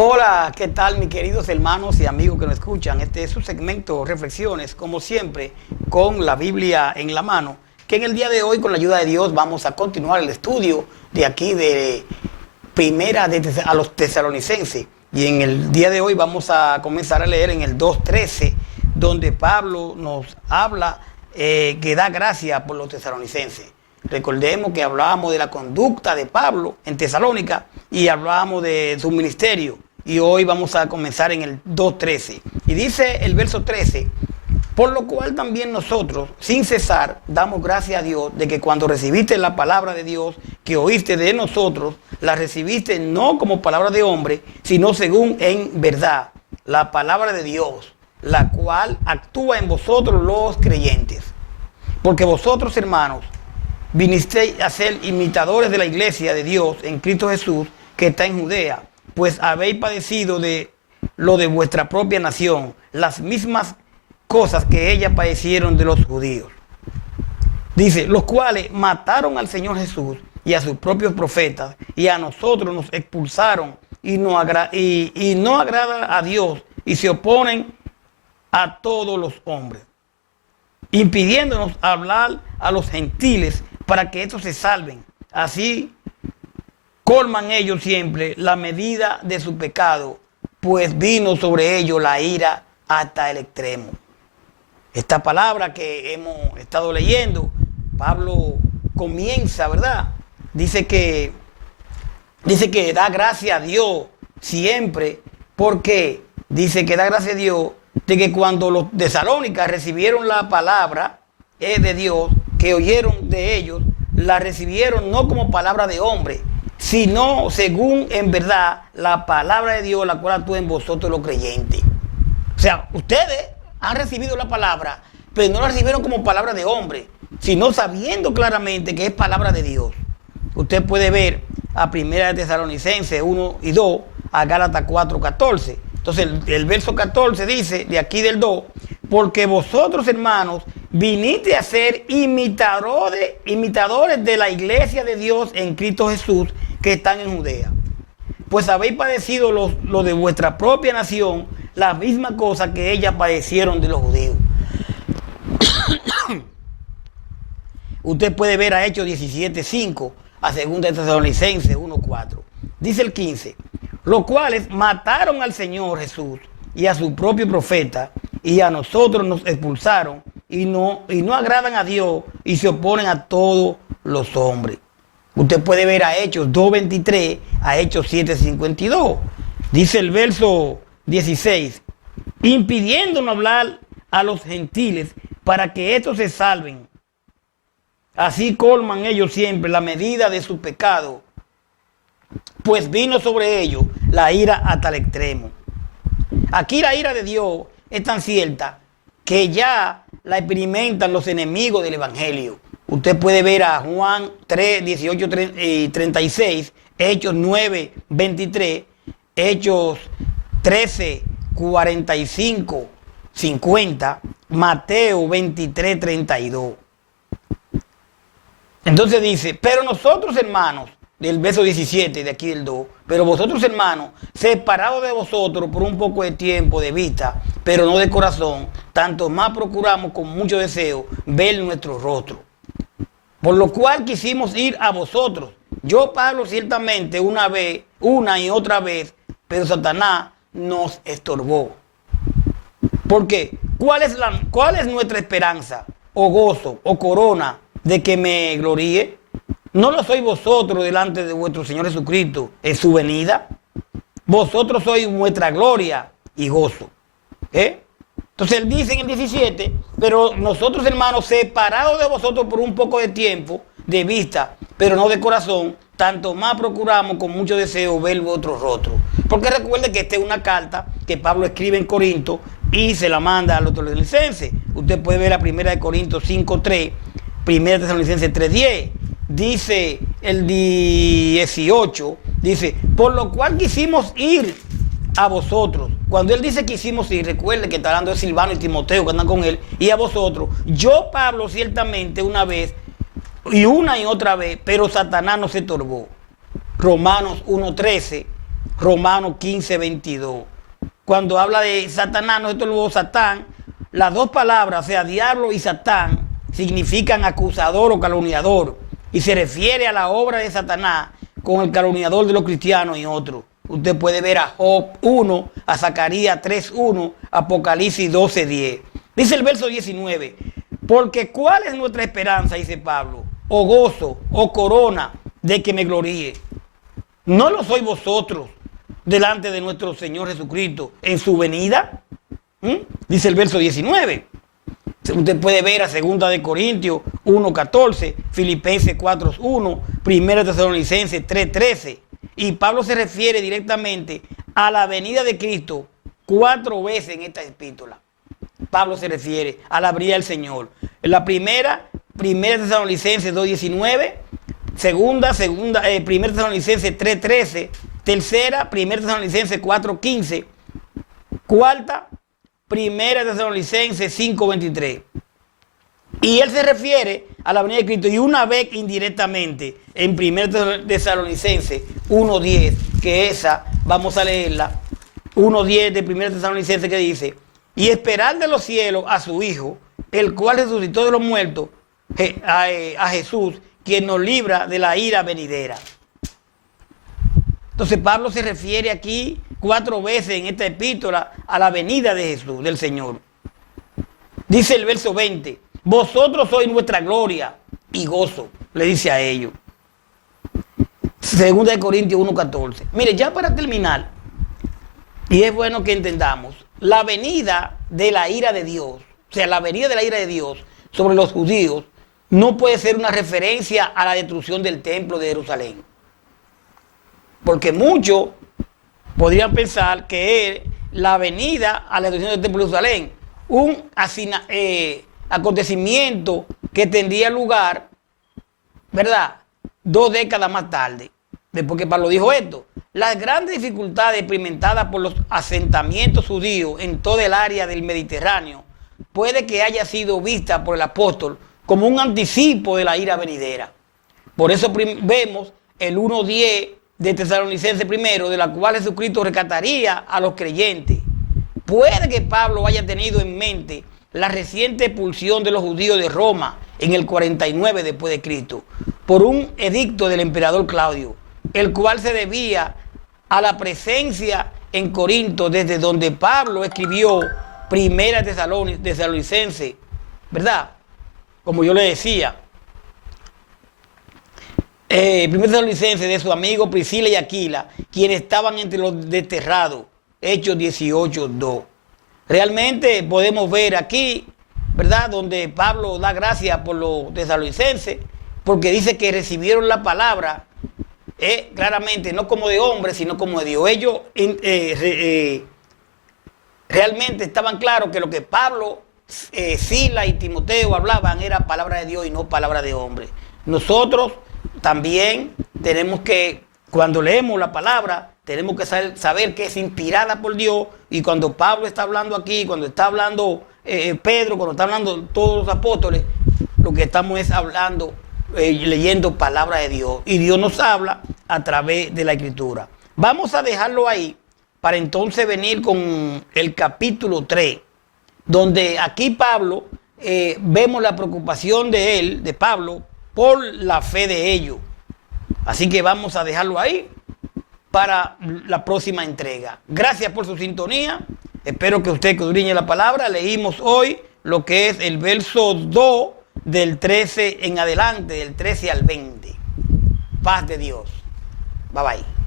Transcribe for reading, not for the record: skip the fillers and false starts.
Hola, ¿qué tal mis queridos hermanos y amigos que nos escuchan? Este es su segmento Reflexiones, como siempre, con la Biblia en la mano, que en el día de hoy, con la ayuda de Dios, vamos a continuar el estudio de aquí de a los tesalonicenses. Y en el día de hoy vamos a comenzar a leer en el 2:13, donde Pablo nos habla que da gracia por los tesalonicenses. Recordemos que hablábamos de la conducta de Pablo en Tesalónica y hablábamos de su ministerio. Y hoy vamos a comenzar en el 2:13. Y dice el verso 13, por lo cual también nosotros, sin cesar, damos gracias a Dios de que cuando recibiste la palabra de Dios que oíste de nosotros, la recibiste no como palabra de hombre, sino según en verdad, la palabra de Dios, la cual actúa en vosotros los creyentes. Porque vosotros, hermanos, vinisteis a ser imitadores de la iglesia de Dios en Cristo Jesús, que está en Judea, pues habéis padecido de lo de vuestra propia nación, las mismas cosas que ellas padecieron de los judíos. Dice, los cuales mataron al Señor Jesús y a sus propios profetas, y a nosotros nos expulsaron y no agrada a Dios, y se oponen a todos los hombres, impidiéndonos hablar a los gentiles para que estos se salven. Así colman ellos siempre la medida de su pecado, pues vino sobre ellos la ira hasta el extremo. Esta palabra que hemos estado leyendo, Pablo comienza, ¿verdad? Dice que da gracias a Dios siempre, porque dice que da gracias a Dios de que cuando los tesalónicas recibieron la palabra de Dios, que oyeron de ellos, la recibieron no como palabra de hombre, sino según en verdad la palabra de Dios, la cual actúa en vosotros los creyentes. O sea, ustedes han recibido la palabra, pero no la recibieron como palabra de hombre, sino sabiendo claramente que es palabra de Dios. Usted puede ver a 1 Tesalonicenses 1 y 2, a Gálatas 4:14. Entonces el verso 14 dice, de aquí del 2, porque vosotros, hermanos, viniste a ser imitadores de la iglesia de Dios en Cristo Jesús, que están en Judea. Pues habéis padecido lo de vuestra propia nación, la misma cosa que ellas padecieron de los judíos. Usted puede ver a Hechos 17:5, a 2 Tesalonicenses 1:4. Dice el 15, los cuales mataron al Señor Jesús y a su propio profeta, y a nosotros nos expulsaron, y no agradan a Dios, y se oponen a todos los hombres. Usted puede ver a Hechos 2:23, a Hechos 7:52. Dice el verso 16, impidiéndonos hablar a los gentiles para que estos se salven. Así colman ellos siempre la medida de su pecado, pues vino sobre ellos la ira hasta el extremo. Aquí la ira de Dios es tan cierta que ya la experimentan los enemigos del evangelio. Usted puede ver a Juan 3, 18 y 36, Hechos 9, 23, Hechos 13, 45, 50, Mateo 23, 32. Entonces dice, pero nosotros, hermanos, del verso 17 de aquí del 2, pero vosotros, hermanos, separados de vosotros por un poco de tiempo de vista, pero no de corazón, tanto más procuramos con mucho deseo ver nuestro rostro. Por lo cual quisimos ir a vosotros. Yo, Pablo, ciertamente una y otra vez, pero Satanás nos estorbó. ¿Por qué? ¿Cuál es nuestra esperanza, o gozo, o corona de que me gloríe? ¿No lo sois vosotros delante de vuestro Señor Jesucristo en su venida? Vosotros sois vuestra gloria y gozo. Entonces él dice en el 17, pero nosotros, hermanos, separados de vosotros por un poco de tiempo, de vista, pero no de corazón, tanto más procuramos con mucho deseo ver vuestro rostro. Porque recuerde que esta es una carta que Pablo escribe en Corinto y se la manda a los tesalonicenses. Usted puede ver a 1 Corintios 5:3, 1 Tesalonicenses 3:10. Dice el 18, dice, por lo cual quisimos ir a vosotros. Cuando él dice quisimos ir, recuerde que está hablando de Silvano y Timoteo que andan con él, y a vosotros. Yo, Pablo, ciertamente una vez y otra vez, pero Satanás nos estorbó. Romanos 1:13, Romanos 15, 22. Cuando habla de Satanás, no es el nuevo Satán, las dos palabras, o sea, diablo y Satán, significan acusador o calumniador, y se refiere a la obra de Satanás con el calumniador de los cristianos y otros. Usted puede ver a Job 1, a Zacarías 3:1, Apocalipsis 12:10. Dice el verso 19, porque ¿cuál es nuestra esperanza? Dice Pablo, o gozo, o corona de que me gloríe. ¿No lo sois vosotros delante de nuestro Señor Jesucristo en su venida? Dice el verso 19. Usted puede ver a 2 de Corintios 1:14, Filipenses 4:1, 1 Tesalonicenses 3:13. Y Pablo se refiere directamente a la venida de Cristo 4 veces en esta epístola. Pablo se refiere a la venida del Señor. En la primera, 1 Tesalonicenses 2:19, segunda, 1 Tesalonicenses 3:13, tercera, 1 Tesalonicenses 4:15, cuarta, 1 Tesalonicenses 5:23. Y él se refiere a la venida de Cristo y una vez indirectamente en 1 Tesalonicenses 1:10, que esa vamos a leerla, 1:10 de 1 Tesalonicenses, que dice, y esperar de los cielos a su Hijo, el cual resucitó de los muertos, a Jesús, quien nos libra de la ira venidera. Entonces Pablo se refiere aquí 4 veces en esta epístola a la venida de Jesús, del Señor. Dice el verso 20, vosotros sois nuestra gloria y gozo, le dice a ellos. 2 de Corintios 1:14. Mire, ya para terminar, y es bueno que entendamos, la venida de la ira de Dios, o sea, la venida de la ira de Dios sobre los judíos, no puede ser una referencia a la destrucción del templo de Jerusalén. Porque muchos podrían pensar que es la venida a la destrucción del templo de Jerusalén, un acontecimiento que tendría lugar, ¿verdad?, 2 décadas más tarde, después que Pablo dijo esto. Las grandes dificultades experimentadas por los asentamientos judíos en toda el área del Mediterráneo puede que haya sido vista por el apóstol como un anticipo de la ira venidera. Por eso vemos el 1:10 de Tesalonicenses primero, de la cual Jesucristo rescataría a los creyentes. Puede que Pablo haya tenido en mente la reciente expulsión de los judíos de Roma en el 49 después de Cristo por un edicto del emperador Claudio, el cual se debía a la presencia en Corinto desde donde Pablo escribió 1 Tesalonicenses, ¿verdad? Como yo le decía, 1 Tesalonicenses, de su amigo Priscila y Aquila, quienes estaban entre los desterrados, Hechos 18:2. Realmente podemos ver aquí, ¿verdad?, donde Pablo da gracias por los tesalonicenses, porque dice que recibieron la palabra, claramente, no como de hombre, sino como de Dios. Ellos realmente estaban claros que lo que Pablo, Sila y Timoteo hablaban era palabra de Dios y no palabra de hombre. Nosotros también tenemos que, cuando leemos la palabra, tenemos que saber que es inspirada por Dios, y cuando Pablo está hablando aquí, cuando está hablando Pedro, cuando está hablando todos los apóstoles, lo que estamos es hablando, leyendo palabra de Dios, y Dios nos habla a través de la Escritura. Vamos a dejarlo ahí para entonces venir con el capítulo 3, donde aquí Pablo, vemos la preocupación de Pablo, por la fe de ellos. Así que vamos a dejarlo ahí para la próxima entrega. Gracias por su sintonía. Espero que usted escudriñe la palabra. Leímos hoy lo que es el verso 2 del 13 en adelante, del 13 al 20. Paz de Dios. Bye bye.